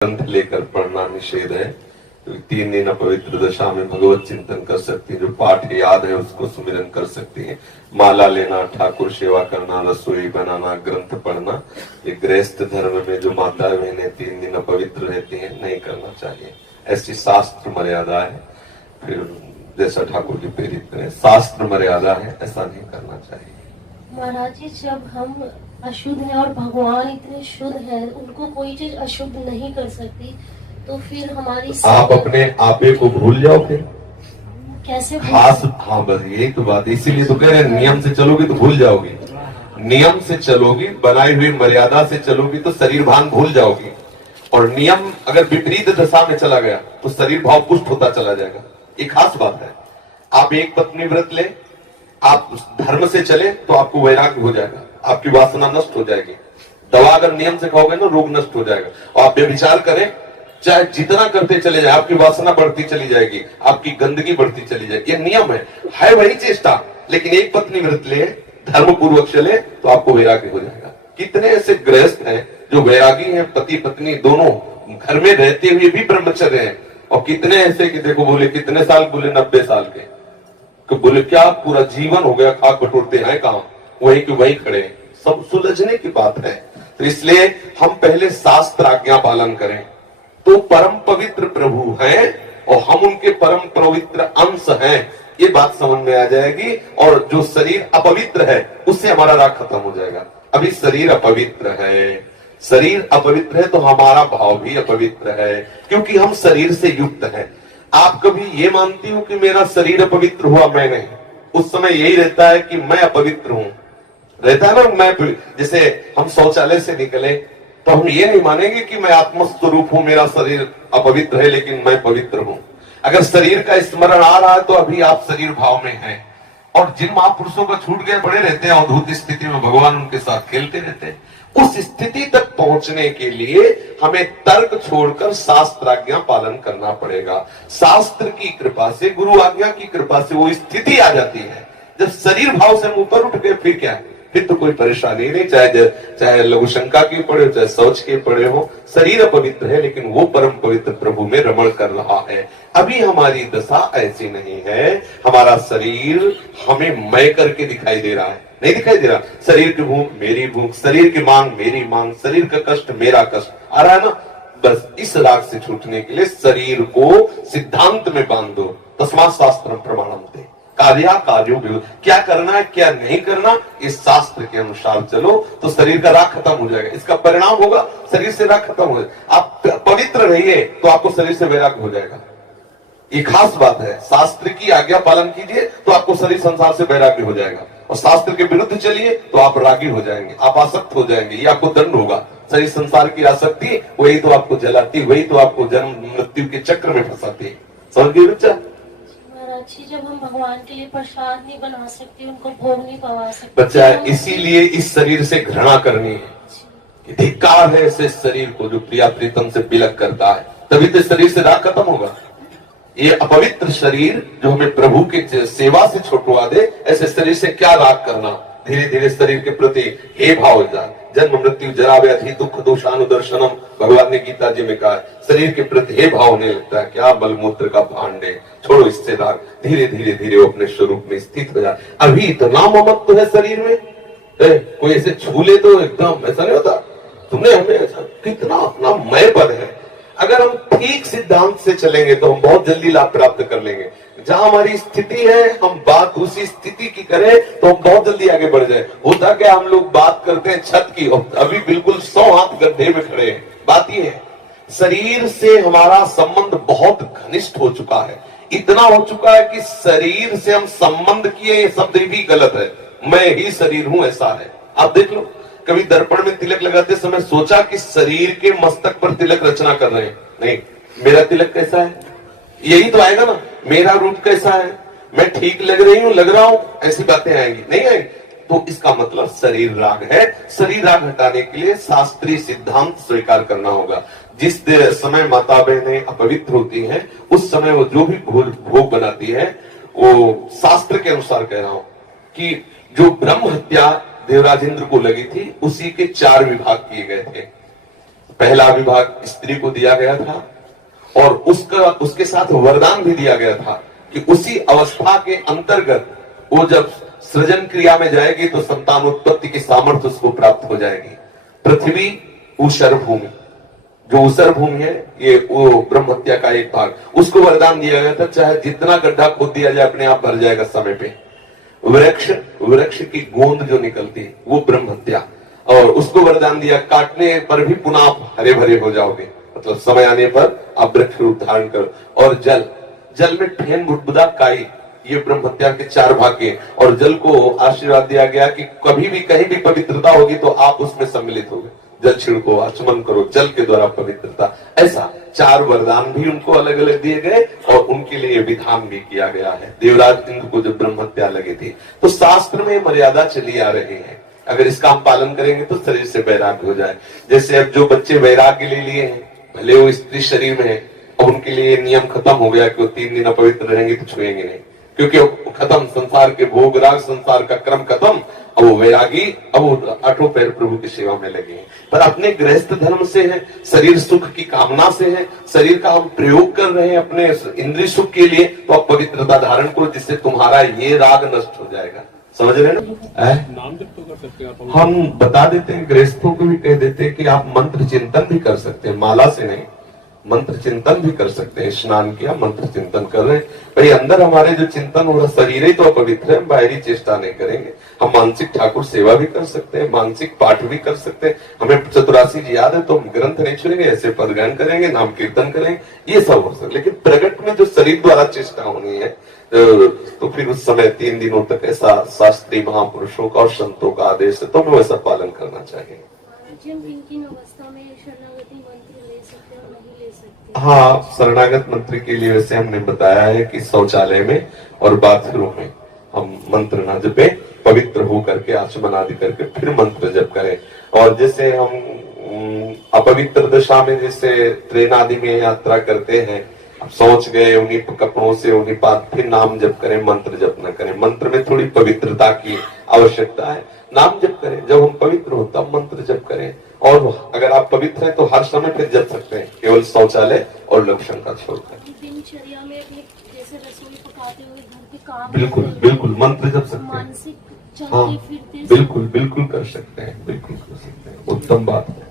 ग्रंथ लेकर पढ़ना निषेध है। तो 3 दिन अपवित्र दशा में भगवत चिंतन कर सकती है, जो पाठ याद है उसको सुमिरन कर सकती है। माला लेना, ठाकुर सेवा करना, रसोई बनाना, ग्रंथ पढ़ना, ये गृहस्थ धर्म में जो माता बहनें 3 दिन अपवित्र रहती हैं नहीं करना चाहिए। ऐसी शास्त्र मर्यादा है। फिर जैसा ठाकुर जी प्रेरित करें, शास्त्र मर्यादा है, ऐसा नहीं करना चाहिए। महाराज जी, जब हम अशुद्ध हैं और भगवान इतने शुद्ध हैं, उनको कोई चीज अशुद्ध नहीं कर सकती, तो फिर हमारी आप अपने आपे को भूल जाओ फिर कैसे खास। हाँ बस यही तो बात, इसीलिए तो कह रहे हैं नियम से चलोगी तो भूल जाओगी। नियम से चलोगी, बनाई हुई मर्यादा से चलोगी तो शरीर भान भूल जाओगी। और नियम अगर विपरीत दशा में चला गया तो शरीर भाव पुष्ट होता चला जाएगा। ये खास बात है। आप एक पत्नी व्रत ले, आप धर्म से चले तो आपको वैराग्य हो जाएगा, आपकी वासना नष्ट हो जाएगी। दवा अगर नियम से खाओगे ना, रोग नष्ट हो जाएगा। और आप व्यभिचार करें, चाहे जितना करते चले जाए, आपकी वासना बढ़ती चली जाएगी, आपकी गंदगी बढ़ती चली जाएगी। ये नियम है वही चेष्टा। लेकिन एक पत्नी व्रत ले, धर्म पूर्वक चले तो आपको वैराग्य हो जाएगा। कितने ऐसे गृहस्थ हैं जो वैरागी हैं, पति पत्नी दोनों घर में रहते हुए भी ब्रह्मचर्य हैं। और कितने ऐसे कि देखो बोले कितने साल, बोले 90 साल के, तो बोले क्या पूरा जीवन हो गया, खाक बटोरते हैं काम, वहीं के वहीं खड़े। सब सुलझने की बात है। तो इसलिए हम पहले शास्त्र आज्ञा पालन करें तो परम पवित्र प्रभु हैं और हम उनके परम पवित्र अंश हैं, ये बात समझ में आ जाएगी। और जो शरीर अपवित्र है उससे हमारा राग खत्म हो जाएगा। अभी शरीर अपवित्र है, शरीर अपवित्र है तो हमारा भाव भी अपवित्र है, क्योंकि हम शरीर से युक्त हैं। आप कभी ये मानती हो कि मेरा शरीर अपवित्र हुआ, मैं नहीं। उस समय यही रहता है कि मैं अपवित्र हूं, रहता है ना। मैं जैसे हम शौचालय से निकले तो हम ये नहीं मानेंगे कि मैं आत्मस्वरूप हूं, मेरा शरीर अपवित्र है लेकिन मैं पवित्र हूं। अगर शरीर का स्मरण आ रहा है तो अभी आप शरीर भाव में हैं। और जिन महापुरुषों को छूट गए पड़े रहते हैं अवधूत स्थिति में, भगवान उनके साथ खेलते रहते हैं। उस स्थिति तक पहुंचने के लिए हमें तर्क छोड़कर शास्त्र आज्ञा पालन करना पड़ेगा। शास्त्र की कृपा से, गुरु आज्ञा की कृपा से वो स्थिति आ जाती है। जब शरीर भाव से हम ऊपर उठ गए फिर क्या है, फिर तो कोई परेशानी नहीं। चाहे लघु शंका की पड़े हो, चाहे शौच के पड़े हो, शरीर अपवित्र है लेकिन वो परम पवित्र प्रभु में रमण कर रहा है। अभी हमारी दशा ऐसी नहीं है। हमारा शरीर हमें मैं करके दिखाई दे रहा है, नहीं दिखाई दे रहा। शरीर की भूख मेरी भूख, शरीर की मांग मेरी मांग, शरीर का कष्ट मेरा कष्ट आ रहा है ना। बस इस राग से छूटने के लिए शरीर को सिद्धांत में बांध दो। तस्मात् शास्त्रम प्रमाणम ते, कार्या कार्यो विरुद्ध, क्या करना है क्या नहीं करना, इस शास्त्र के अनुसार चलो तो शरीर का राग खत्म हो जाएगा। इसका परिणाम होगा शरीर से राग खत्म हो जाएगा। आप पवित्र रहिए तो आपको शरीर से वैराग्य हो जाएगा। ये खास बात है। शास्त्र की आज्ञा पालन कीजिए तो आपको शरीर संसार से वैराग्य हो जाएगा। और शास्त्र के विरुद्ध चलिए तो आप रागी हो जाएंगे, आप आसक्त हो जाएंगे, ये आपको दंड होगा। शरीर संसार की आसक्ति वही तो आपको जलाती, वही तो आपको जन्म मृत्यु के चक्र में फंसाती है। समझ गए बच्चा? जब हम भगवान के लिए प्रसाद नहीं बना सकते, उनको भोग नहीं पवा सकते बच्चा, इसीलिए इस शरीर से घृणा करनी है। धिक्कार है ऐसे शरीर को जो प्रिया प्रीतम से बिलक करता है, तभी तो शरीर से राग खत्म होगा। ये अपवित्र शरीर जो हमें प्रभु के सेवा से छुटवा दे, ऐसे शरीर से क्या राग करना। धीरे धीरे शरीर के प्रति हे भाव हो जाए। जन्म मृत्यु जरा व्याधि दुख दोषानुदर्शनम, भगवान ने गीता जी में कहा, शरीर के प्रति हे भाव होने लगता है। क्या बलमूत्र का भांडे, छोड़ो इससे राग। धीरे धीरे धीरे वो अपने स्वरूप में स्थित हो जाए। अभी इतना ममत्व है शरीर में, कोई ऐसे छू ले तो एकदम ऐसा नहीं होता। तुमने हमें ऐसा कितना अपना मय पद है। अगर हम ठीक सिद्धांत से चलेंगे तो हम बहुत जल्दी लाभ प्राप्त कर लेंगे। जहां हमारी स्थिति है हम बात उसी स्थिति की करें तो हम बहुत जल्दी आगे बढ़ जाए। होता क्या, हम लोग बात करते हैं छत की और अभी बिल्कुल 100 हाथ गड्ढे में खड़े हैं। बात ये है, शरीर से हमारा संबंध बहुत घनिष्ठ हो चुका है। इतना हो चुका है कि शरीर से हम संबंध किए, ये शब्द भी गलत है। मैं ही शरीर हूं ऐसा है। आप देख लो, कभी दर्पण में तिलक लगाते समय सोचा कि शरीर के मस्तक पर तिलक रचना कर रहे हैं? नहीं। मेरा तिलक कैसा है, यही तो आएगा ना। मेरा रूप कैसा है, मैं ठीक लग रही हूं, लग रहा हूं, ऐसी बातें आएंगी नहीं आएंगी। तो इसका मतलब शरीर राग है। शरीर राग हटाने के लिए शास्त्रीय सिद्धांत स्वीकार करना होगा। जिस समय माता बहनें अपवित्र होती हैं उस समय वो जो भी भोग बनाती है वो शास्त्र के अनुसार कह रहा हूं कि जो ब्रह्म हत्या देवराज इंद्र को लगी थी उसी के 4 विभाग किए गए थे। पहला विभाग स्त्री को दिया गया था और उसके साथ वरदान भी दिया गया था कि उसी अवस्था के अंतर्गत वो जब सृजन क्रिया में जाएगी तो संतान उत्पत्ति की सामर्थ्य उसको प्राप्त हो जाएगी। पृथ्वी ऊषर भूमि, जो ऊषर भूमि है ये वो ब्रह्म हत्या का एक भाग, उसको वरदान दिया गया था चाहे जितना गड्ढा खोद दिया जाए अपने आप भर जाएगा समय पे। वृक्ष की गोंद जो निकलती है वो ब्रह्म हत्या, और उसको वरदान दिया काटने पर भी पुनः आप हरे भरे हो जाओगे, मतलब समय आने पर आप वृक्ष रूप धारण करो। और जल में ठेन बुदबुदा काई, ये ब्रह्म हत्या के 4 भाग के, और जल को आशीर्वाद दिया गया कि कभी भी कहीं भी पवित्रता होगी तो आप उसमें सम्मिलित होगे, जल छिड़को, आचमन करो, जल के द्वारा पवित्रता। ऐसा 4 वरदान भी उनको अलग अलग दिए गए और उनके लिए विधान भी किया गया है। देवराज इंद्र को जब ब्रह्म हत्या लगी थी तो शास्त्र में मर्यादा चली आ रही है, अगर इसका हम पालन करेंगे तो शरीर से वैराग्य हो जाए। जैसे अब जो बच्चे वैराग्य ले लिए हैं, भले वो स्त्री शरीर में है, अब उनके लिए नियम खत्म हो गया कि वो 3 दिन अपवित्र रहेंगे तो छुएंगे नहीं, क्योंकि अब खत्म संसार के भोग राग, संसार का क्रम खत्म। अब वो वैरागी, अब वो 8 पैर प्रभु की सेवा में लगे हैं। पर अपने गृहस्थ धर्म से है, शरीर सुख की कामना से है, शरीर का हम प्रयोग कर रहे हैं अपने इंद्रिय सुख के लिए, तो आप पवित्रता धारण करो जिससे तुम्हारा ये राग नष्ट हो जाएगा। समझ रहे हैं ना? नाम जप तो कर सकते हैं आप। हम बता देते हैं, गृहस्थों को भी कह देते हैं कि आप मंत्र चिंतन भी कर सकते हैं, माला से नहीं, मंत्र चिंतन भी कर सकते हैं। स्नान किया, मंत्र चिंतन कर रहे हैं, भाई अंदर हमारे जो चिंतन हो रहा, शरीर ही तो अपवित्र है, बाहरी चेष्टा नहीं करेंगे। हम मानसिक ठाकुर सेवा भी कर सकते हैं, मानसिक पाठ भी कर सकते हैं। हमें चतुरासी जी याद है तो हम ग्रंथ नहीं छुएंगे, ऐसे पदगान करेंगे, नाम कीर्तन करेंगे, ये सब हो सकता। लेकिन प्रगट में जो शरीर द्वारा चेष्टा होनी है तो फिर उस समय 3 दिनों तक ऐसा शास्त्रीय महापुरुषों का और संतों का आदेश है, तो हमें वैसा पालन करना चाहिए। किन अवस्था में शरणागति मंत्र ले सकते हैं और नहीं ले सकते? हाँ, शरणागत मंत्र के लिए वैसे हमने बताया है कि शौचालय में और बाथरूम में हम मंत्र ना जपे, पवित्र हो करके आचमन आदि करके फिर मंत्र जप करें। और जैसे हम अपवित्र दशा में जैसे ट्रेन आदि में यात्रा करते हैं, अब सोच गए उन्हीं कपड़ों से उन्हीं बात, फिर नाम जप करें, मंत्र जप न करें। मंत्र में थोड़ी पवित्रता की आवश्यकता है, नाम जप करें। जब हम पवित्र हो तब मंत्र जप करें, और अगर आप पवित्र हैं तो हर समय फिर जप सकते हैं, केवल शौचालय और लक्षण का छोड़कर। दिनचर्या में अपने जैसे रसोई पकाते हुए घर के काम, बिल्कुल बिल्कुल मंत्र जप सकते हैं। मानसिक हाँ चलते फिरते बिल्कुल कर सकते हैं, बिल्कुल कर सकते हैं, उत्तम बात है।